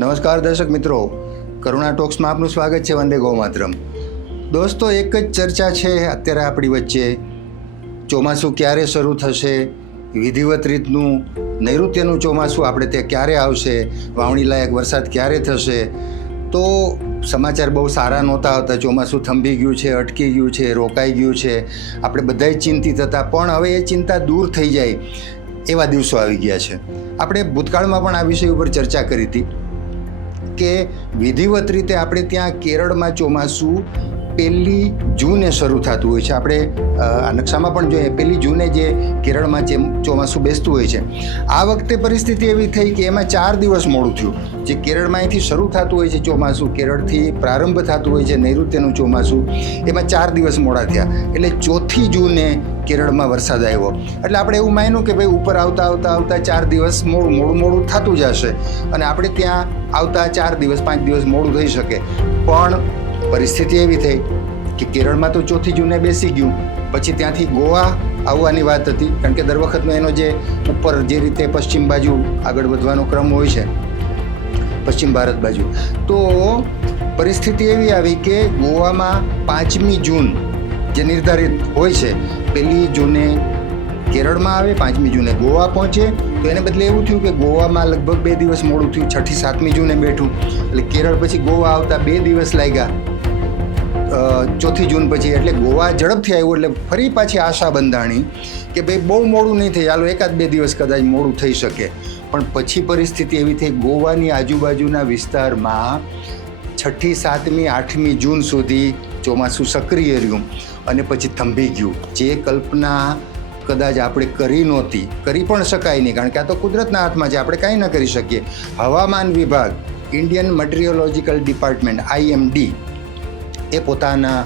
નમસ્કાર દર્શક મિત્રો, કરુણા ટોક્સમાં આપનું સ્વાગત છે. વંદે ગૌ માતરમ. દોસ્તો, એક જ ચર્ચા છે અત્યારે આપણી વચ્ચે. ચોમાસું ક્યારે શરૂ થશે, વિધિવત રીતનું નૈઋત્યનું ચોમાસું આપણે ત્યાં ક્યારે આવશે, વાવણી લાયક વરસાદ ક્યારે થશે. તો સમાચાર બહુ સારા નહોતા આવતા. ચોમાસું થંભી ગયું છે, અટકી ગયું છે, રોકાઈ ગયું છે. આપણે બધા જ ચિંતિત હતા, પણ હવે એ ચિંતા દૂર થઈ જાય એવા દિવસો આવી ગયા છે. આપણે ભૂતકાળમાં પણ આ વિષય ઉપર ચર્ચા કરી હતી કે વિધિવત રીતે આપણે ત્યાં કેરળમાં ચોમાસું 1 જૂને શરૂ થતું હોય છે. આપણે આ નકશામાં પણ જોઈએ, 1 જૂને જે કેરળમાં જે ચોમાસું બેસતું હોય છે. આ વખતે પરિસ્થિતિ એવી થઈ કે એમાં 4 દિવસ મોડું થયું. જે કેરળમાં અહીંથી શરૂ થતું હોય છે ચોમાસું, કેરળથી પ્રારંભ થતું હોય છે નૈઋત્યનું ચોમાસું, એમાં 4 દિવસ મોડા થયા. એટલે 4 જૂને કેરળમાં વરસાદ આવ્યો. એટલે આપણે એવું માન્યું કે ભાઈ ઉપર આવતા 4 દિવસ મોડું થતું જશે અને આપણે ત્યાં આવતા 4 દિવસ 5 દિવસ મોડું થઈ શકે. પણ પરિસ્થિતિ એવી થઈ કે કેરળમાં તો 4 જૂને બેસી ગયું. પછી ત્યાંથી ગોવા આવવાની વાત હતી, કારણ કે દર વખતનો એનો જે ઉપર જે રીતે પશ્ચિમ બાજુ આગળ વધવાનો ક્રમ હોય છે, પશ્ચિમ ભારત બાજુ, તો પરિસ્થિતિ એવી આવી કે ગોવામાં 5મી જૂન જે નિર્ધારિત હોય છે, 1 જૂને કેરળમાં આવે, 5મી જૂને ગોવા પહોંચે. તો એને બદલે એવું થયું કે ગોવામાં લગભગ 2 દિવસ મોડું થયું, 6થી 7મી જૂને બેઠું. એટલે કેરળ પછી ગોવા આવતા 2 દિવસ લાગ્યા 4 જૂન પછી. એટલે ગોવા ઝડપથી આવ્યું. એટલે ફરી પાછી આશા બંધાણી કે ભાઈ બહુ મોડું નહીં થાય, ચાલો 1-2 દિવસ કદાચ મોડું થઈ શકે. પણ પછી પરિસ્થિતિ એવી થઈ, ગોવાની આજુબાજુના વિસ્તારમાં 6ઠી 7મી 8મી જૂન સુધી ચોમાસું સક્રિય રહ્યું અને પછી થંભી ગયું. જે કલ્પના કદાચ આપણે કરી નહોતી, કરી પણ શકાય નહીં, કારણ કે આ તો કુદરતના હાથમાં છે, આપણે કાંઈ ન કરી શકીએ. હવામાન વિભાગ, ઇન્ડિયન મેટ્રિયોલોજિકલ ડિપાર્ટમેન્ટ IMD, એ પોતાના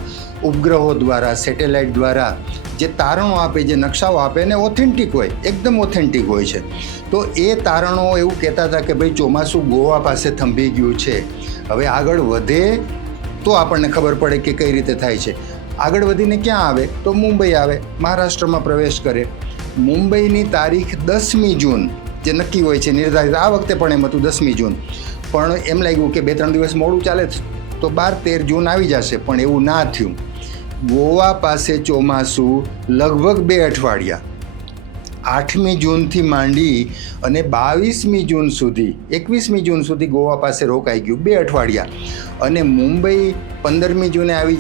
ઉપગ્રહો દ્વારા, સેટેલાઇટ દ્વારા જે તારણો આપે, જે નકશાઓ આપે, એને ઓથેન્ટિક હોય, એકદમ ઓથેન્ટિક હોય છે. તો એ તારણો એવું કહેતા હતા કે ભાઈ ચોમાસું ગોવા પાસે થંભી ગયું છે. હવે આગળ વધે તો આપણને ખબર પડે કે કઈ રીતે થાય છે. આગળ વધીને ક્યાં આવે તો મુંબઈ આવે, મહારાષ્ટ્રમાં પ્રવેશ કરે. મુંબઈની તારીખ 10મી જૂન જે નક્કી હોય છે, નિર્ધારિત. આ વખતે પણ એમ હતું 10મી જૂન, પણ એમ લાગ્યું કે 2-3 દિવસ મોડું ચાલે તો 12-13 જૂન આવી જશે, પણ એવું ના થયું. ગોવા પાસે ચોમાસું લગભગ 2 અઠવાડિયા, 8મી જૂનથી માંડી અને 22મી જૂન સુધી, 21મી જૂન સુધી ગોવા પાસે રોકાઈ ગયું, 2 અઠવાડિયા. અને મુંબઈ 15મી જૂને આવી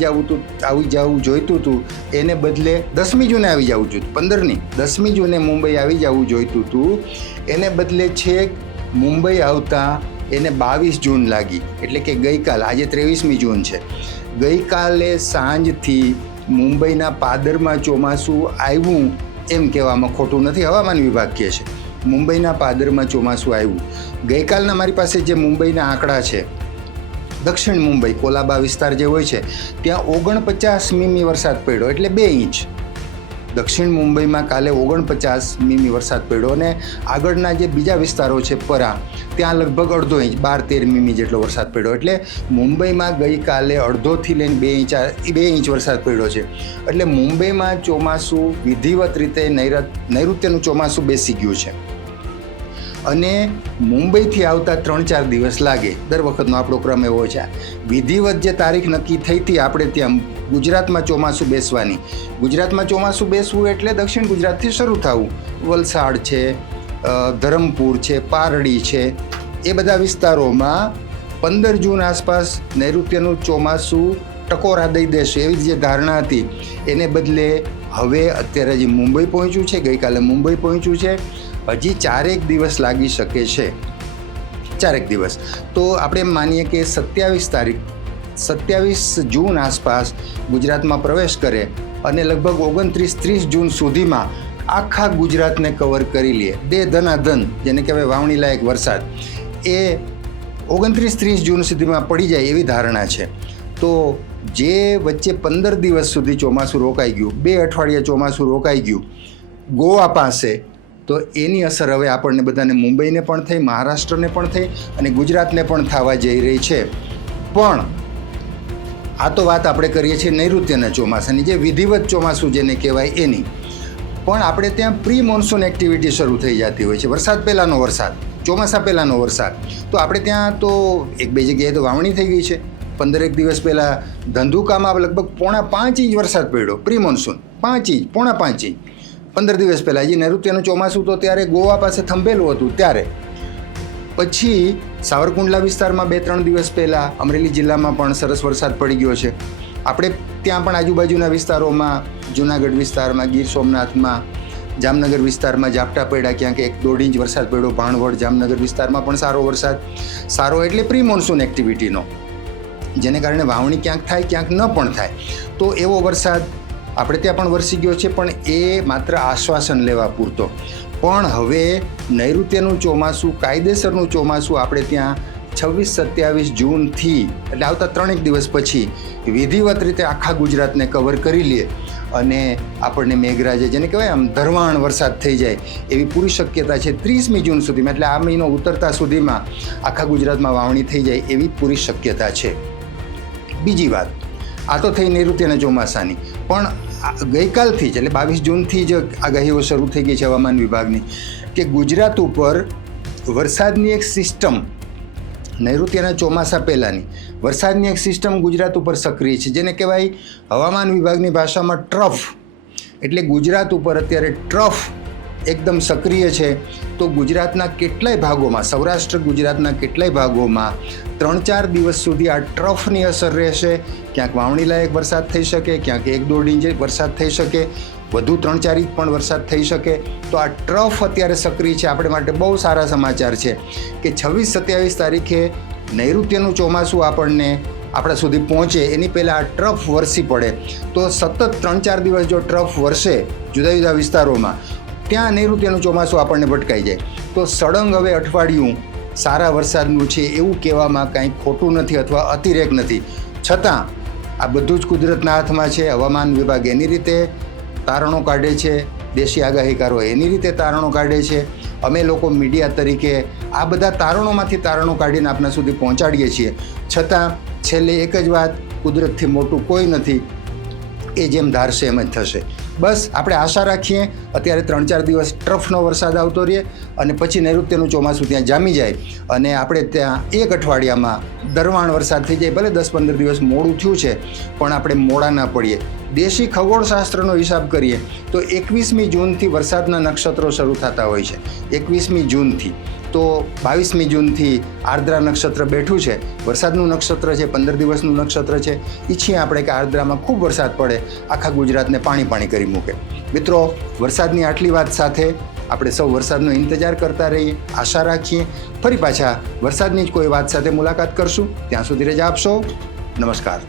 જવું જોઈતું હતું, એને બદલે 10મી જૂને આવી જવું જોઈતું. 15ની 10મી જૂને મુંબઈ આવી જવું જોઈતું હતું, એને બદલે છેક મુંબઈ આવતા એને 22 જૂન લાગી. એટલે કે ગઈકાલ, આજે 23મી જૂન છે, ગઈકાલે સાંજથી મુંબઈના પાદરમાં ચોમાસું આવ્યું એમ કહેવામાં ખોટું નથી. હવામાન વિભાગ કહે છે મુંબઈના પાદરમાં ચોમાસું આવ્યું. ગઈકાલના મારી પાસે જે મુંબઈના આંકડા છે, દક્ષિણ મુંબઈ કોલાબા વિસ્તાર જે હોય છે ત્યાં 49 મીમી વરસાદ પડ્યો, એટલે 2 ઇંચ. દક્ષિણ મુંબઈમાં કાલે 49 મીમી વરસાદ પડ્યો અને આગળના જે બીજા વિસ્તારો છે પરા, ત્યાં લગભગ 1/2 ઇંચ 12-13 મીમી જેટલો વરસાદ પડ્યો. એટલે મુંબઈમાં ગઈકાલે 1/2થી લઈને 2 ઇંચ વરસાદ પડ્યો છે. એટલે મુંબઈમાં ચોમાસું વિધિવત રીતે નૈઋત્યનું ચોમાસું બેસી ગયું છે. અને મુંબઈથી આવતા 3-4 દિવસ લાગે. દર વખતનો આપણો ક્રમ એવો છે. વિધિવત જે તારીખ નક્કી થઈ હતી આપણે ત્યાં ગુજરાતમાં ચોમાસું બેસવાની, ગુજરાતમાં ચોમાસું બેસવું એટલે દક્ષિણ ગુજરાતથી શરૂ થવું. વલસાડ છે, ધરમપુર છે, પારડી છે, એ બધા વિસ્તારોમાં 15 જૂન આસપાસ નૈઋત્યનું ચોમાસું ટકોરા દઈ દેશે એવી જે ધારણા હતી, એને બદલે હવે અત્યારે જે મુંબઈ પહોંચ્યું છે, ગઈકાલે મુંબઈ પહોંચ્યું છે, હજી 4 દિવસ લાગી શકે છે. 4 દિવસ. તો આપણે એમ માનીએ કે 27 જૂન આસપાસ ગુજરાતમાં પ્રવેશ કરે અને લગભગ 29-30 જૂન સુધીમાં આખા ગુજરાતને કવર કરી લે. ધનાધન જેને કહેવાય વાવણી લાયક વરસાદ, એ 29-30 જૂન સુધીમાં પડી જાય એવી ધારણા છે. તો જે વચ્ચે 15 દિવસ સુધી ચોમાસું રોકાઈ ગયું, 2 અઠવાડિયા ચોમાસું રોકાઈ ગયું ગોવા પાસે, તો એની અસર હવે આપણને બધાને મુંબઈને પણ થઈ, મહારાષ્ટ્રને પણ થઈ અને ગુજરાતને પણ થવા જઈ રહી છે. પણ આ તો વાત આપણે કરીએ છીએ નૈઋત્યના ચોમાસાની, જે વિધિવત ચોમાસું જેને કહેવાય એની. પણ આપણે ત્યાં પ્રી મોન્સૂન એક્ટિવિટી શરૂ થઈ જતી હોય છે, વરસાદ પહેલાંનો વરસાદ. ચોમાસા પહેલાંનો વરસાદ. તો આપણે ત્યાં તો એક બે જગ્યાએ તો વાવણી થઈ ગઈ છે. 15 દિવસ પહેલાં ધંધુકામાં લગભગ 4.5 ઇંચ વરસાદ પડ્યો, પ્રી મોન્સૂન 5 ઇંચ 4.5 ઇંચ 15 દિવસ પહેલાં. હજી નૈઋત્યનું ચોમાસું તો ત્યારે ગોવા પાસે થંભેલું હતું ત્યારે. પછી સાવરકુંડલા વિસ્તારમાં 2-3 દિવસ પહેલાં અમરેલી જિલ્લામાં પણ સરસ વરસાદ પડી ગયો છે. આપણે ત્યાં પણ આજુબાજુના વિસ્તારોમાં, જૂનાગઢ વિસ્તારમાં, ગીર સોમનાથમાં, જામનગર વિસ્તારમાં ઝાપટા પડ્યા, ક્યાંક 1-1.5 ઇંચ વરસાદ પડ્યો. ભાણવડ, જામનગર વિસ્તારમાં પણ સારો વરસાદ. સારો એટલે પ્રી મોન્સૂન એક્ટિવિટીનો, જેને કારણે વાવણી ક્યાંક થાય ક્યાંક ન પણ થાય. તો એવો વરસાદ આપણે ત્યાં પણ વરસી ગયો છે, પણ એ માત્ર આશ્વાસન લેવા પૂરતો. પણ હવે નૈઋત્યનું ચોમાસું, કાયદેસરનું ચોમાસું આપણે ત્યાં 26-27 જૂનથી એટલે આવતા 3 દિવસ પછી વિધિવત રીતે આખા ગુજરાતને કવર કરી લે અને આપણને મેઘરાજે, જેને કહેવાય આમ ધરવાણ વરસાદ થઈ જાય એવી પૂરી શક્યતા છે. 30મી જૂન સુધીમાં, એટલે આ મહિનો ઉતરતા સુધીમાં આખા ગુજરાતમાં વાવણી થઈ જાય એવી પૂરી શક્યતા છે. બીજી વાત, આ તો થઈ નૈઋત્યના ચોમાસાની, પણ ગઈકાલથી જ એટલે 22 જૂનથી જ આગાહીઓ શરૂ થઈ ગઈ છે હવામાન વિભાગની કે ગુજરાત ઉપર વરસાદની એક સિસ્ટમ, નૈઋત્યના ચોમાસા પહેલાંની વરસાદની એક સિસ્ટમ ગુજરાત ઉપર સક્રિય છે, જેને કહેવાય હવામાન વિભાગની ભાષામાં ટ્રફ. એટલે ગુજરાત ઉપર અત્યારે ટ્રફ એકદમ સક્રિય છે. તો ગુજરાતના કેટલાય ભાગોમાં, સૌરાષ્ટ્ર ગુજરાતના કેટલાય ભાગોમાં 3-4 દિવસ સુધી આ ટ્રફની અસર રહેશે. ક્યાંક વાવણી લાયક વરસાદ થઈ શકે, ક્યાંક 1-1.5 ઇંચ વરસાદ થઈ શકે, વધુ 3-4 ઇંચ પણ વરસાદ થઈ શકે. તો આ ટ્રફ અત્યારે સક્રિય છે. આપણે માટે બહુ સારા સમાચાર છે કે 26-27 તારીખે નૈઋત્યનું ચોમાસું આપણને આપણા સુધી પહોંચે એની પહેલાં આ ટ્રફ વરસી પડે. તો સતત 3-4 દિવસ જો ટ્રફ વરસે જુદા જુદા વિસ્તારોમાં, ત્યાં નૈઋત્યનું ચોમાસું આપણને ભટકાઈ જાય. તો સળંગ હવે અઠવાડિયું સારા વરસાદનું છે એવું કહેવામાં કાંઈ ખોટું નથી અથવા અતિરેક નથી. છતાં આ બધું જ કુદરતના હાથમાં છે. હવામાન વિભાગ એની રીતે તારણો કાઢે છે, દેશી આગાહીકારો એની રીતે તારણો કાઢે છે. અમે લોકો મીડિયા તરીકે આ બધા તારણોમાંથી તારણો કાઢીને આપણા સુધી પહોંચાડીએ છીએ. છતાં છેલ્લે એક જ વાત, કુદરતથી મોટું કોઈ નથી. એ જેમ ધારશે એમ જ થશે. બસ આપણે આશા રાખીએ અત્યારે 3-4 દિવસ ટ્રફનો વરસાદ આવતો રહે અને પછી નૈઋત્યનું ચોમાસું ત્યાં જામી જાય અને આપણે ત્યાં એક અઠવાડિયામાં ધરવાણ વરસાદ થઈ જાય. ભલે 10-15 દિવસ મોડું થયું છે, પણ આપણે મોડા ના પડીએ. દેશી ખગોળશાસ્ત્રનો હિસાબ કરીએ તો 21મી જૂનથી વરસાદના નક્ષત્રો શરૂ થતા હોય છે. 21મી જૂનથી તો 22મી જૂનથી આર્દ્રા નક્ષત્ર બેઠું છે. વરસાદનું નક્ષત્ર છે, 15 દિવસનું નક્ષત્ર છે. ઈચ્છીએ આપણે કે આર્દ્રામાં ખૂબ વરસાદ પડે, આખા ગુજરાતને પાણી કરી મૂકે. મિત્રો, વરસાદની આટલી વાત સાથે આપણે સૌ વરસાદનો ઇંતજાર કરતા રહીએ. આશા રાખીએ ફરી પાછા વરસાદની જ કોઈ વાત સાથે મુલાકાત કરશું. ત્યાં સુધી રજા આપશો. નમસ્કાર.